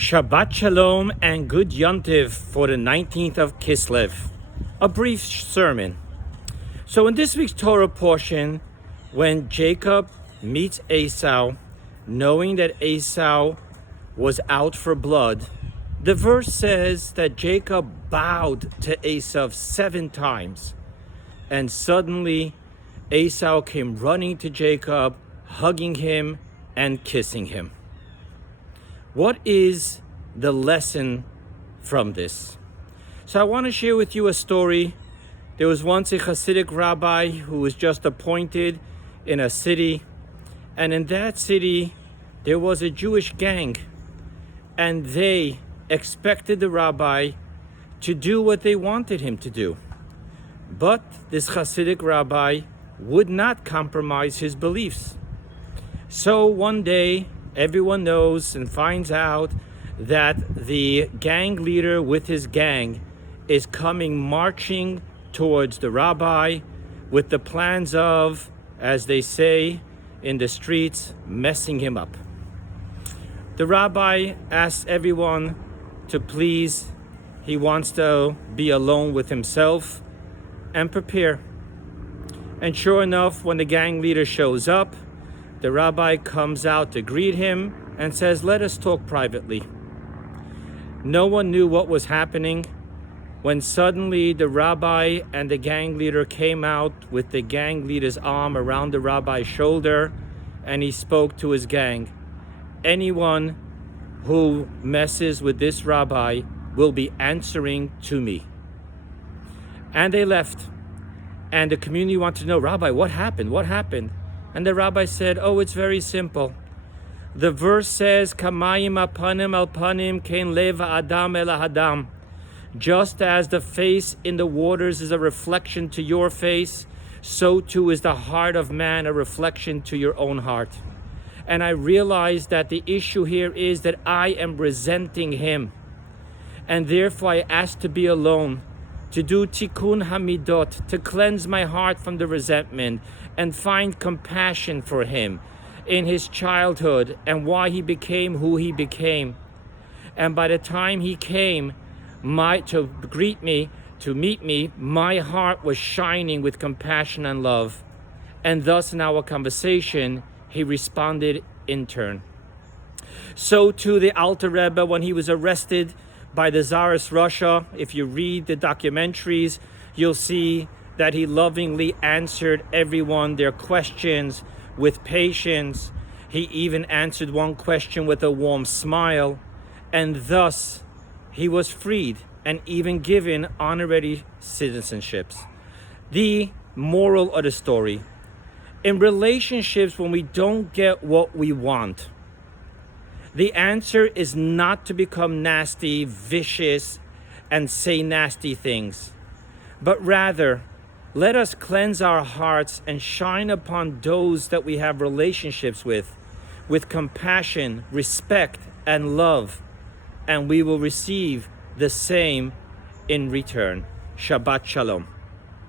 Shabbat Shalom and good Yontiv for the 19th of Kislev. A brief sermon. So in this week's Torah portion, when Jacob meets Esau, knowing that Esau was out for blood, the verse says that Jacob bowed to Esau 7 times. And suddenly Esau came running to Jacob, hugging him and kissing him. What is the lesson from this? So I want to share with you a story. There was once a Hasidic rabbi who was just appointed in a city. And in that city, there was a Jewish gang. And they expected the rabbi to do what they wanted him to do. But this Hasidic rabbi would not compromise his beliefs. So one day, everyone knows and finds out that the gang leader with his gang is coming marching towards the rabbi with the plans of, as they say in the streets, messing him up. The rabbi asks everyone to please, he wants to be alone with himself and prepare. And sure enough, when the gang leader shows up, the rabbi comes out to greet him and says, "Let us talk privately." No one knew what was happening when suddenly the rabbi and the gang leader came out with the gang leader's arm around the rabbi's shoulder, and he spoke to his gang. "Anyone who messes with this rabbi will be answering to me." And they left. And the community wanted to know, "Rabbi, what happened? What happened?" And the rabbi said, "Oh, it's very simple. The verse says, Kamayim apanim al panim ken lev adam el hadam. Just as the face in the waters is a reflection to your face, so too is the heart of man a reflection to your own heart. And I realized that the issue here is that I am resenting him. And therefore I asked to be alone, to do tikkun hamidot, to cleanse my heart from the resentment and find compassion for him in his childhood and why he became who he became. And by the time he came to greet me, to meet me, my heart was shining with compassion and love. And thus in our conversation, he responded in turn." So too the Alter Rebbe, when he was arrested by the Tsarist Russia, if you read the documentaries, you'll see that he lovingly answered everyone their questions with patience. He even answered one question with a warm smile, and thus he was freed and even given honorary citizenships. The moral of the story: in relationships, when we don't get what we want, the answer is not to become nasty, vicious, and say nasty things, but rather, let us cleanse our hearts and shine upon those that we have relationships with compassion, respect, and love, and we will receive the same in return. Shabbat Shalom.